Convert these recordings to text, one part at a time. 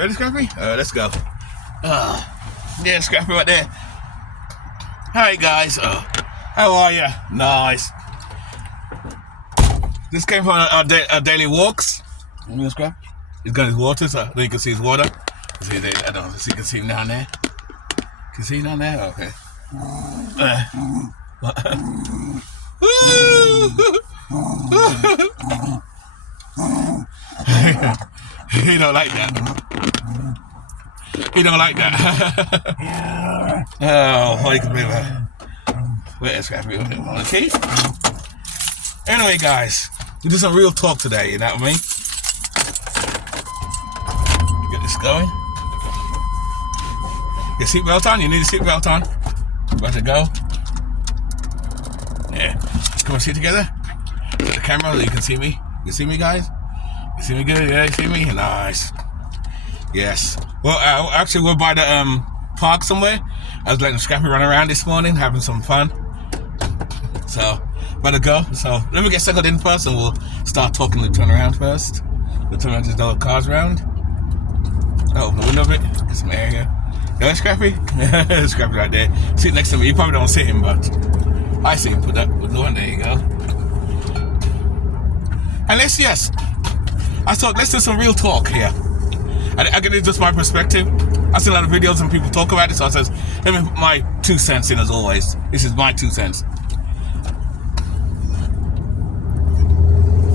Ready, Scrappy? Let's go. Yeah, Scrappy right there. Hi guys. How are you? Nice. This came from our daily walks. Scrappy. He's got his water, so you can see his water. See there? I don't know if you can see him down there. Can you see him down there? Okay. He don't like that. He don't like that. Oh, what you can believe that? Where's Scrappy? Okay. Anyway, guys, we do some real talk today. You know what I mean? Get this going. Your seatbelt on? You need a seatbelt on. About to go. Yeah. Come on, sit together. Put the camera so you can see me. You see me, guys? You see me good? Yeah, you see me? Nice. Yes. Well, actually, we're by the park somewhere. I was letting Scrappy run around this morning, having some fun. So, better go. So, let me get settled in first, and we'll start talking to turn around first. We'll turn around the cars around. Open the window a bit. Get some air here. Yeah, Scrappy? Scrappy right there. Sit next to me. You probably don't see him, but I see him. Put the one. There you go. And let's do some real talk here. I get it just my perspective. I've seen a lot of videos and people talk about it, so I says, let me put my 2 cents in as always. This is my 2 cents.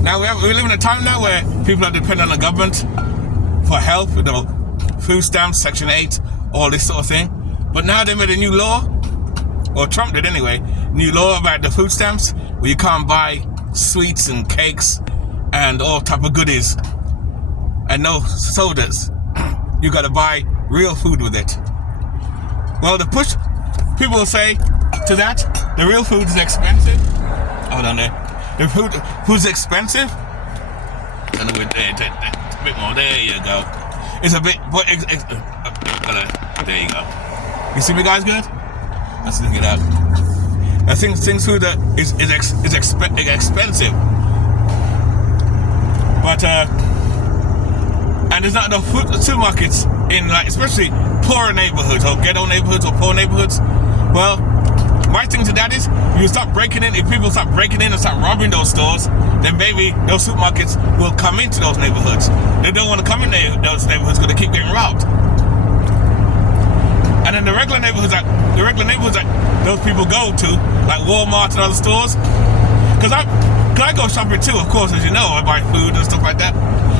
Now we live in a time now where people are dependent on the government for help, you know, food stamps, Section 8, all this sort of thing. But now they made a new law, or Trump did anyway, new law about the food stamps, where you can't buy sweets and cakes and all type of goodies and no sodas. You gotta buy real food with it. Well, people will say to that, the real food is expensive. Hold on there. The food's expensive. And there, a bit more. There you go. It's a bit, but there you go. You see me, guys? Good. Let's look it up. I think food is expensive, but and there's not enough supermarkets in, like, especially poorer neighborhoods or ghetto neighborhoods or poor neighborhoods. Well, my thing to that is, if you stop breaking in, if people stop breaking in and start robbing those stores, then maybe those supermarkets will come into those neighborhoods. They don't want to come in those neighborhoods because they keep getting robbed. And then the regular neighborhoods that those people go to, like Walmart and other stores, because I go shopping too, of course, as you know, I buy food and stuff like that.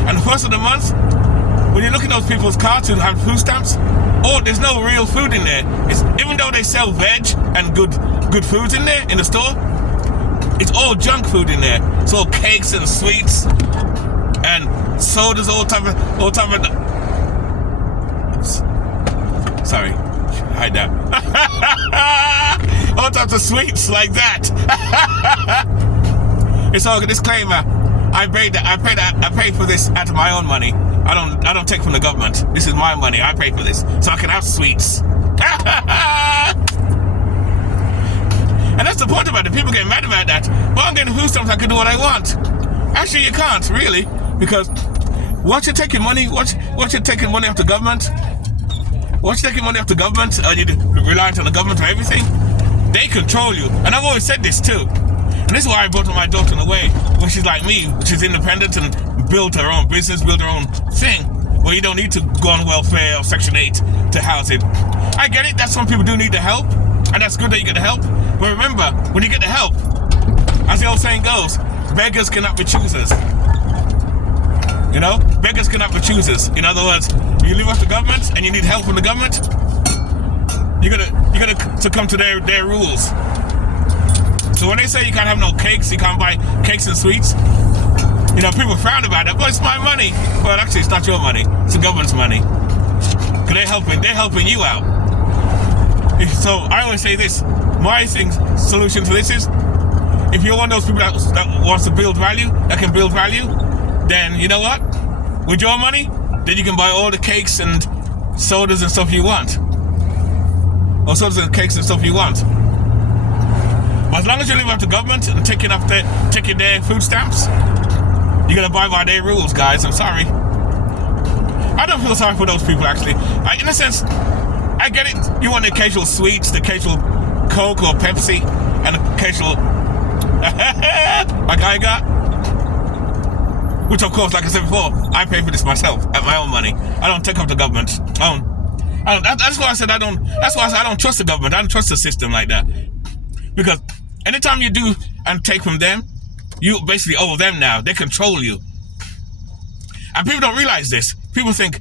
And the first of the month, when you look at those people's carts who have food stamps, there's no real food in there. Even though they sell veg and good foods in there in the store, it's all junk food in there. It's all cakes and sweets and sodas, all type of. Oops. Sorry, hide that. All types of sweets like that. It's all a disclaimer. I pay for this out of my own money. I don't take from the government. This is my money. I pay for this, so I can have sweets. And that's the point about it. People get mad about that. Well, I'm getting food stamps. I can do what I want. Actually, you can't really, because once you're taking money off the government, and you're reliant on the government for everything, they control you. And I've always said this too. And this is why I brought my daughter in a way where she's like me, she's independent and build her own business, build her own thing, where you don't need to go on welfare or Section 8 to house it. I get it, that some people do need the help, and that's good that you get the help. But remember, when you get the help, as the old saying goes, beggars cannot be choosers. You know, beggars cannot be choosers. In other words, you live off the government and you need help from the government, you gotta succumb to their rules. So when they say you can't have no cakes, you can't buy cakes and sweets, you know, people frown about it, but it's my money. Well, actually, it's not your money. It's the government's money. Because they're helping you out. So I always say this, my solution to this is, if you're one of those people that wants to build value, that can build value, then you know what? With your money, then you can buy all the cakes and sodas and stuff you want. Or sodas and cakes and stuff you want. But as long as you live up to government and taking their food stamps, you gotta abide by their rules, guys. I'm sorry. I don't feel sorry for those people, actually. In a sense, I get it. You want the occasional sweets, the occasional Coke or Pepsi, and the occasional like I got. Which, of course, like I said before, I pay for this myself at my own money. I don't take up the government. That's why I said I don't. That's why I said I don't trust the government. I don't trust the system like that. Because anytime you do and take from them, you basically owe them now. They control you. And people don't realize this. People think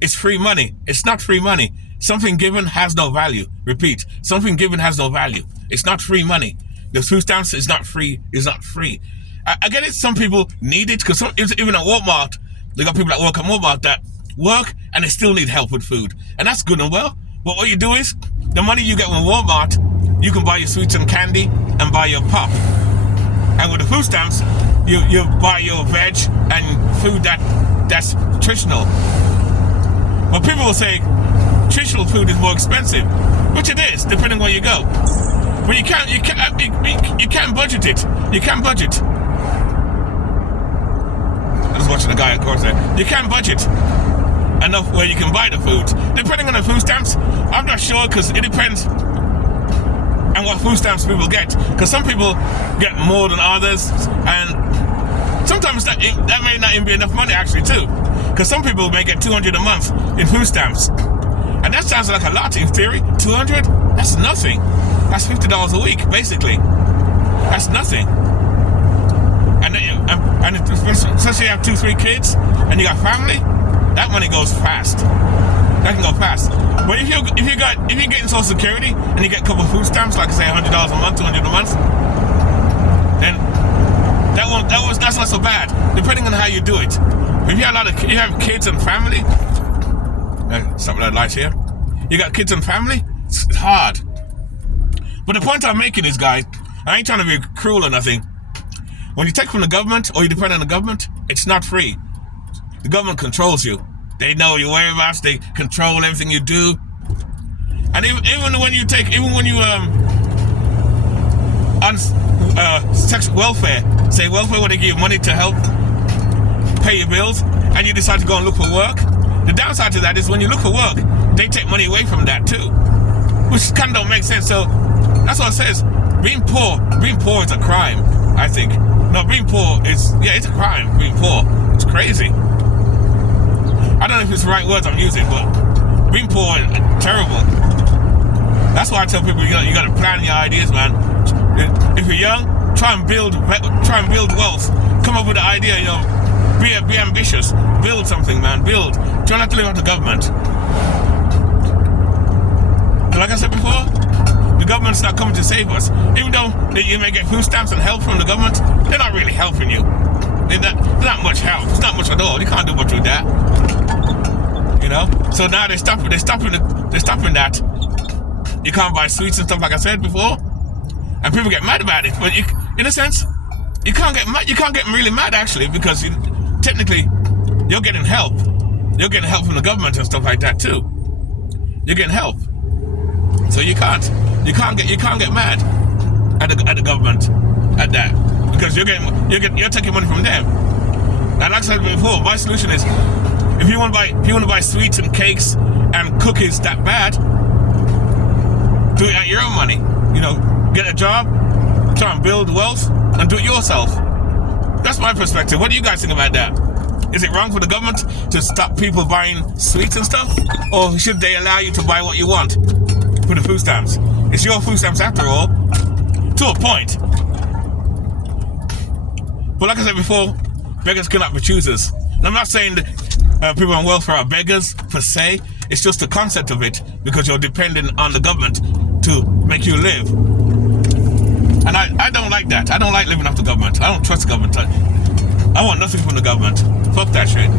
it's free money. It's not free money. Something given has no value. Repeat. Something given has no value. It's not free money. The food stamps is not free. It's not free. I get it. Some people need it because even at Walmart, they got people that work at Walmart that work and they still need help with food. And that's good and well. But what you do is, the money you get from Walmart, you can buy your sweets and candy and buy your pop. And with the food stamps, you buy your veg and food that's nutritional. But people will say nutritional food is more expensive, which it is, depending where you go. But you can't budget it. You can't budget. I was watching a guy, of course, there. You can't budget enough where you can buy the food. Depending on the food stamps, I'm not sure because it depends on what food stamps people get. Because some people get more than others, and sometimes that may not even be enough money actually too. Because some people may get $200 a month in food stamps. And that sounds like a lot in theory. $200? That's nothing. That's $50 a week, basically. That's nothing. And especially you have 2-3 kids and you got family, that money goes fast. That can go fast. But if you're getting Social Security and you get a couple of food stamps, like say $100 a month, $200 a month, then that's not so bad, depending on how you do it. If you have kids and family, something that lights here. You got kids and family, it's hard. But the point I'm making is, guys, I ain't trying to be cruel or nothing. When you take from the government or you depend on the government, it's not free. The government controls you. They know your whereabouts. They control everything you do. And even when you on sex welfare, say welfare, where they give you money to help pay your bills, and you decide to go and look for work. The downside to that is when you look for work, they take money away from that too, which kind of don't make sense. So that's what it says. Being poor is a crime, I think. No, being poor it's a crime. Being poor, it's crazy. I don't know if it's the right words I'm using, but being poor is terrible. That's why I tell people you got to plan your ideas, man. If you're young, try and build wealth. Come up with an idea, Be ambitious. Build something, man. Build. Try not to live off the government. And like I said before, the government's not coming to save us. Even though you may get food stamps and help from the government, they're not really helping you. There's not much help. It's not much at all. You can't do much with that. So now they're stopping that. You can't buy sweets and stuff like I said before, and people get mad about it. But in a sense, you can't get mad. You can't get really mad actually, because technically you're getting help. You're getting help from the government and stuff like that too. You're getting help, so you can't get mad at the government at that, because you're taking money from them. And like I said before, my solution is, if you want to buy sweets and cakes and cookies that bad, do it at your own money. Get a job, try and build wealth, and do it yourself. That's my perspective. What do you guys think about that? Is it wrong for the government to stop people buying sweets and stuff? Or should they allow you to buy what you want for the food stamps? It's your food stamps after all, to a point. But like I said before, beggars cannot be choosers. And I'm not saying that people on welfare are beggars per se. It's just the concept of it, because you're dependent on the government to make you live. And I don't like that. I don't like living off the government. I don't trust the government. I want nothing from the government. Fuck that shit.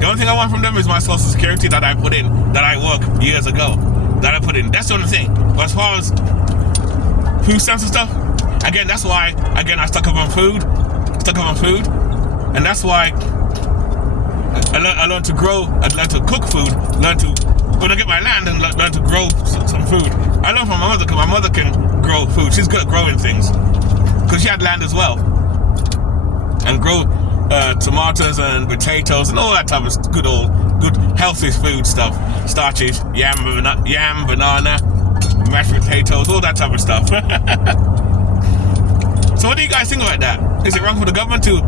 The only thing I want from them is my Social Security that I put in, that I worked years ago, that I put in. That's the only thing. But as far as food stamps and stuff, again, that's why, I stuck up on food. And that's why I learned to grow, I learned to cook food, when I get my land, and learn to grow some food. I learned from my mother, because my mother can grow food. She's good at growing things, because she had land as well, and grow tomatoes and potatoes and all that type of good old good healthy food stuff, starches, yam, banana, mashed potatoes, all that type of stuff. So what do you guys think about that? Is it wrong for the government to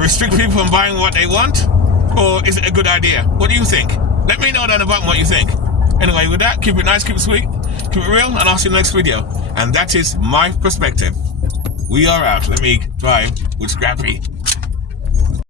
restrict people from buying what they want? Or is it a good idea? What do you think? Let me know down the bottom what you think. Anyway, with that, keep it nice, keep it sweet, keep it real, and I'll see you in the next video. And that is my perspective. We are out. Let me drive with Scrappy.